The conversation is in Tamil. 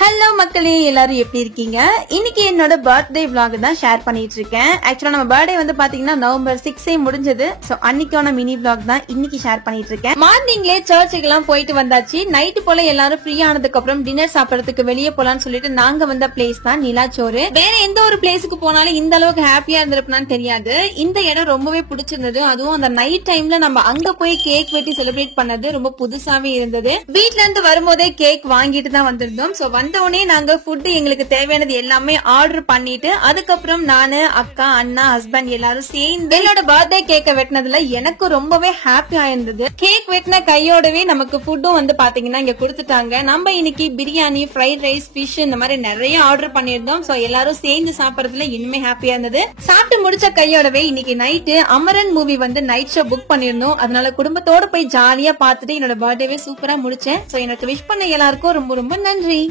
ஹலோ மக்களே, எல்லாரும் எப்படி இருக்கீங்க? இன்னைக்கு என்னோட பர்த்டே vlog தான் ஷேர் பண்ணிட்டு இருக்கேன். ஆக்சுவலா நம்ம பர்த்டே வந்து பாத்தீங்கன்னா நவம்பர் 6 முடிஞ்சது. சோ அன்னைக்கான மினி vlog தான் இன்னைக்கு ஷேர் பண்ணிட்டு இருக்கேன். மார்னிங்லே சர்ச்சுக்கு எல்லாம் போயிட்டு வந்தாச்சு. நைட்டு போல எல்லாரும் ஃப்ரீ ஆனதுக்கு அப்புறம் டின்னர் சாப்பிடறதுக்கு வெளியே போலான்னு சொல்லிட்டு நாங்க வந்த பிளேஸ் தான் நிலாச்சோறு. வேற எந்த ஒரு பிளேஸுக்கு போனாலும் இந்த அளவுக்கு ஹாப்பியா இருந்திருப்பான்னு தெரியாது. இந்த இடம் ரொம்பவே பிடிச்சிருந்தது. அதுவும் அந்த நைட் டைம்ல நம்ம அங்க போய் கேக் வெட்டி செலிப்ரேட் பண்ணது ரொம்ப புதுசாவே இருந்தது. வீட்ல இருந்து வரும்போதே கேக் வாங்கிட்டு தான் வந்திருந்தோம். சோ வந்தோடனே நாங்க ஃபுட் எங்களுக்கு தேவையானது எல்லாமே ஆர்டர் பண்ணிட்டு அதுக்கப்புறம் நானு, அக்கா, அண்ணா, ஹஸ்பண்ட் எல்லாரும் சேர்ந்து என்னோட பர்த்டே கேக்க வெட்டினதுல எனக்கு ரொம்பவே ஹாப்பியா இருந்தது. கேக் வெட்டின கையோடவே நமக்கு ஃபுட்டும் வந்து பாத்தீங்கன்னா இங்க கொடுத்துட்டாங்க. நம்ம இன்னைக்கு பிரியாணி, ஃப்ரைட் ரைஸ், ஃபிஷ் இந்த மாதிரி நிறைய ஆர்டர் பண்ணிருந்தோம். சோ எல்லாரும் சேர்ந்து சாப்பிடறதுல இன்னுமே ஹாப்பியா இருந்தது. சாப்பிட்டு முடிச்ச கையோடவே இன்னைக்கு நைட்டு அமரன் மூவி வந்து நைட் ஷோ புக் பண்ணிருந்தோம். அதனால குடும்பத்தோட போய் ஜாலியா பாத்துட்டு என்னோட பர்த்டேவே சூப்பரா முடிச்சேன். சோ எனக்கு விஷ் பண்ண எல்லாருக்கும் ரொம்ப ரொம்ப நன்றி.